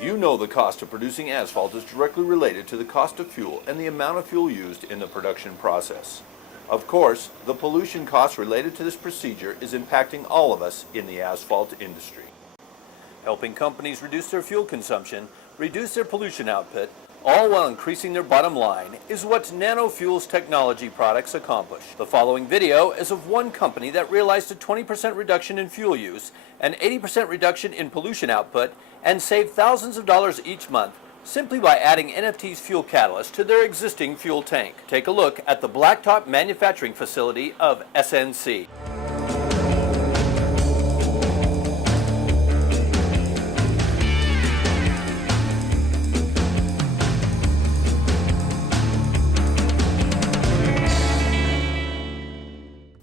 You know the cost of producing asphalt is directly related to the cost of fuel and the amount of fuel used in the production process. Of course, the pollution costs related to this procedure is impacting all of us in the asphalt industry. Helping companies reduce their fuel consumption, reduce their pollution output, all while increasing their bottom line, is what NanoFuels technology products accomplish. The following video is of one company that realized a 20% reduction in fuel use, an 80% reduction in pollution output, and saved thousands of dollars each month simply by adding NFT's fuel catalyst to their existing fuel tank. Take a look at the blacktop manufacturing facility of SNC.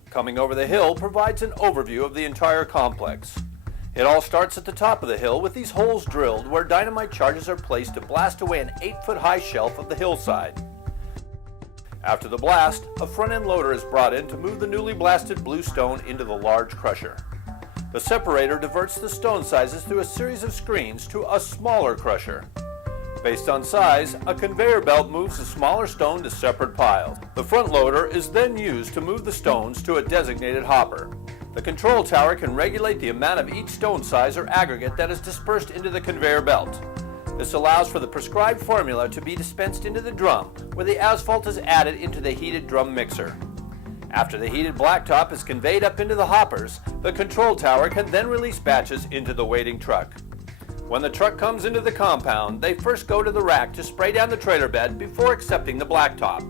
Coming over the hill provides an overview of the entire complex. It all starts at the top of the hill with these holes drilled where dynamite charges are placed to blast away an 8-foot-high shelf of the hillside. After the blast, a front-end loader is brought in to move the newly blasted blue stone into the large crusher. The separator diverts the stone sizes through a series of screens to a smaller crusher. Based on size, a conveyor belt moves the smaller stone to separate piles. The front loader is then used to move the stones to a designated hopper. The control tower can regulate the amount of each stone size or aggregate that is dispersed into the conveyor belt. This allows for the prescribed formula to be dispensed into the drum, where the asphalt is added into the heated drum mixer. After the heated blacktop is conveyed up into the hoppers, the control tower can then release batches into the waiting truck. When the truck comes into the compound, they first go to the rack to spray down the trailer bed before accepting the blacktop.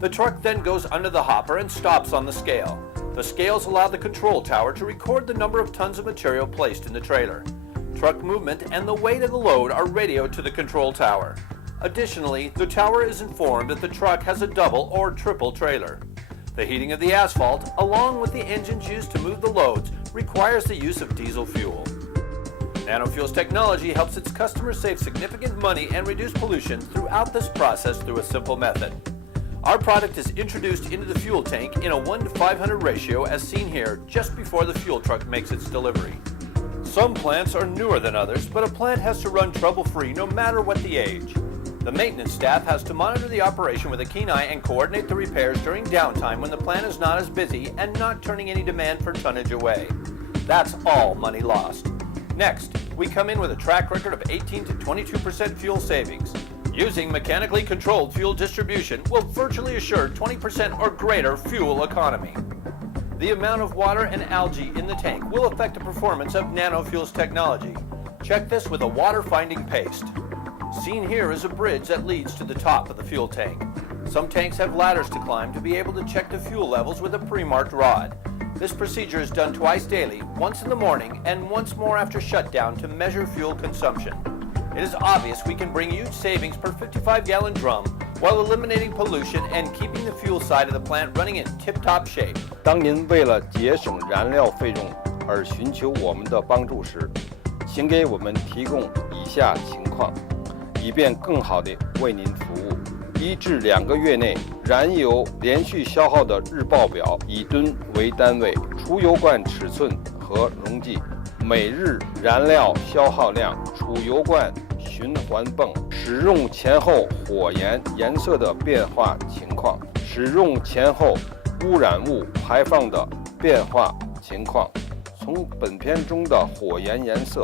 The truck then goes under the hopper and stops on the scale. The scales allow the control tower to record the number of tons of material placed in the trailer. Truck movement and the weight of the load are radioed to the control tower. Additionally, the tower is informed that the truck has a double or triple trailer. The heating of the asphalt, along with the engines used to move the loads, requires the use of diesel fuel. NanoFuels technology helps its customers save significant money and reduce pollution throughout this process through a simple method. Our product is introduced into the fuel tank in a 1:500 ratio as seen here just before the fuel truck makes its delivery. Some plants are newer than others, but a plant has to run trouble-free no matter what the age. The maintenance staff has to monitor the operation with a keen eye and coordinate the repairs during downtime when the plant is not as busy and not turning any demand for tonnage away. That's all money lost. Next, we come in with a track record of 18 to 22% fuel savings. Using mechanically controlled fuel distribution will virtually assure 20% or greater fuel economy. The amount of water and algae in the tank will affect the performance of NanoFuels technology. Check this with a water-finding paste. Seen here is a bridge that leads to the top of the fuel tank. Some tanks have ladders to climb to be able to check the fuel levels with a pre-marked rod. This procedure is done twice daily, once in the morning and once more after shutdown to measure fuel consumption. It is obvious we can bring huge savings per 55-gallon drum while eliminating pollution and keeping the fuel side of the plant running in tip-top shape. 当您为了节省燃料费用而寻求我们的帮助时，请给我们提供以下情况，以便更好地为您服务。1至2个月内，燃油连续消耗的日报表以吨为单位，储油罐尺寸和容积，每日燃料消耗量，储油罐循环泵使用前后火焰颜色的变化情况，使用前后污染物排放的变化情况。从本片中的火焰颜色，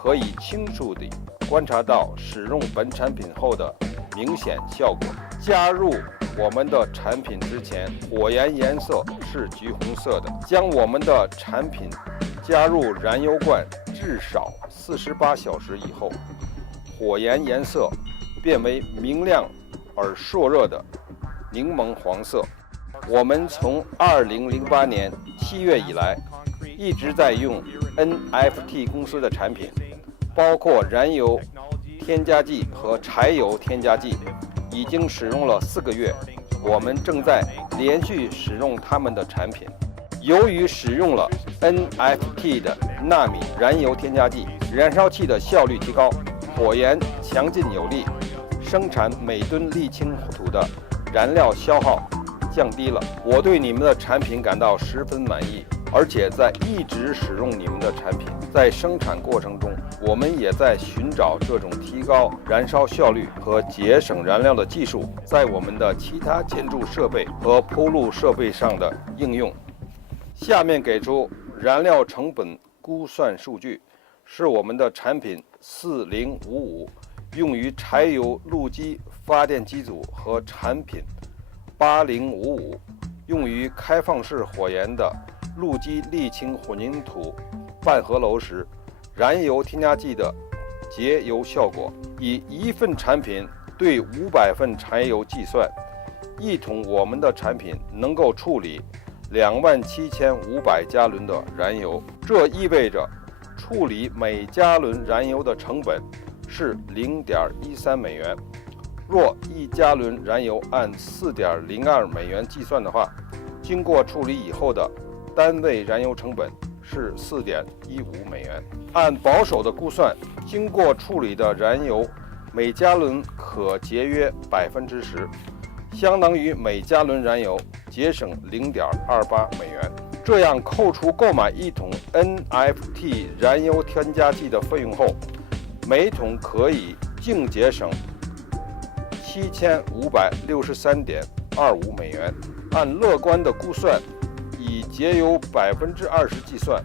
可以清楚地观察到使用本产品后的明显效果。加入我们的产品之前，火焰颜色是橘红色的。将我们的产品加入燃油罐至少48小时以后，火焰颜色变为明亮而烁热的柠檬黄色。我们从2008年7月以来一直在用 NFT 公司的产品，包括燃油添加剂和柴油添加剂，已经使用了4个月。我们正在连续使用他们的产品。由于使用了 NFT 的纳米燃油添加剂，燃烧器的效率提高，火焰强劲有力，生产每吨沥青土的燃料消耗降低了。我对你们的产品感到十分满意，而且在一直使用你们的产品。在生产过程中，我们也在寻找这种提高燃烧效率和节省燃料的技术在我们的其他建筑设备和铺路设备上的应用。下面给出燃料成本估算数据，是我们的产品4055用于柴油路基发电机组和产品8055用于开放式火焰的路基沥青混凝土半合楼时燃油添加剂的节油效果。以1份产品对500份柴油计算，1桶我们的产品能够处理27500加仑的燃油，这意味着处理每加仑燃油的成本是0.13美元。若1加仑燃油按4.02美元计算的话，经过处理以后的单位燃油成本是4.15美元。按保守的估算，经过处理的燃油每加仑可节约10%，相当于每加仑燃油节省0.28美元。这样扣除购买1桶 NFT 燃油添加剂的费用后，每桶可以净节省7563.25美元。按乐观的估算，以节油20%计算，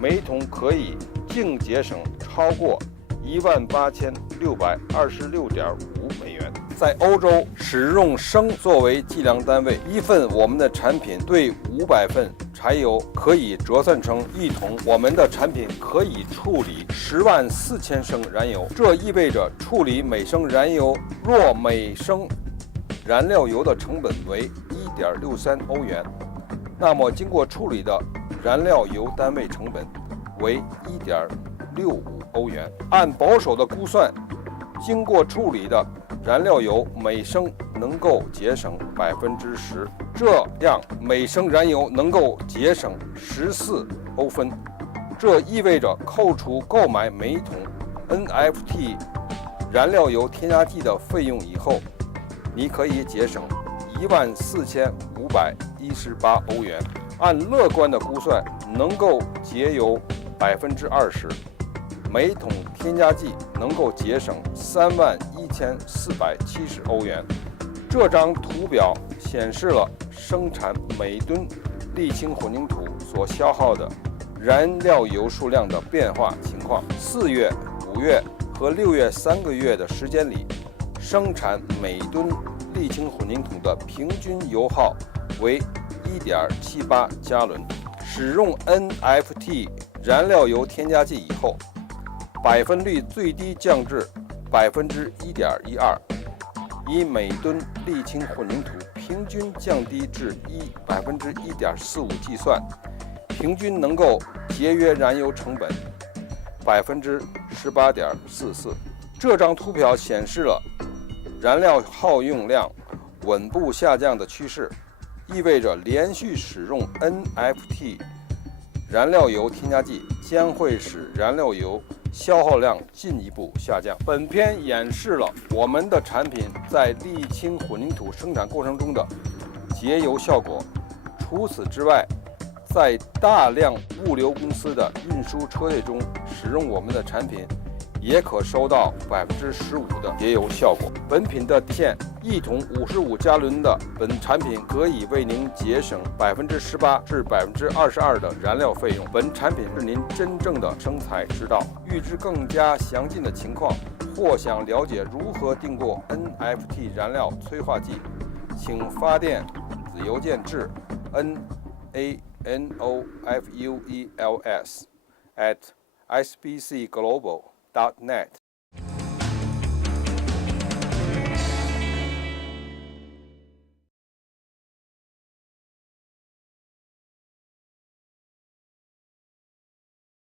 每桶可以净节省超过18626.5美元。在欧洲，使用升作为计量单位，1份我们的产品对500份柴油可以折算成1桶我们的产品可以处理104000升燃油。这意味着处理每升燃油，若每升燃料油的成本为1.63欧元，那么经过处理的燃料油单位成本为1.65欧元。按保守的估算，经过处理的燃料油每升能够节省10%，这样每升燃油能够节省14欧分。这意味着扣除购买每桶 NFT 燃料油添加剂的费用以后，你可以节省14518欧元。按乐观的估算，能够节油20%，每桶添加剂能够节省31470欧元。这张图表显示了生产每吨沥青混凝土所消耗的燃料油数量的变化情况。4月、5月和6月3个月的时间里，生产每吨沥青混凝土的平均油耗为1.78加仑。使用 NFT 燃料油添加剂以后，百分率最低降至1.12%，以每吨沥青混凝土平均降低至1.45%计算，平均能够节约燃油成本18.44%。这张图表显示了燃料耗用量稳步下降的趋势，意味着连续使用 NFT 燃料油添加剂将会使燃料油消耗量进一步下降。本片演示了我们的产品在沥青混凝土生产过程中的节油效果。除此之外，在大量物流公司的运输车队中使用我们的产品，也可收到15%的节油效果。本品的底线，1桶55加仑的本产品可以为您节省18%至22%的燃料费用。本产品是您真正的生财之道。预知更加详尽的情况，或想了解如何订购 NFT 燃料催化剂，请发电子邮件至 nanofuels@sbcglobal.net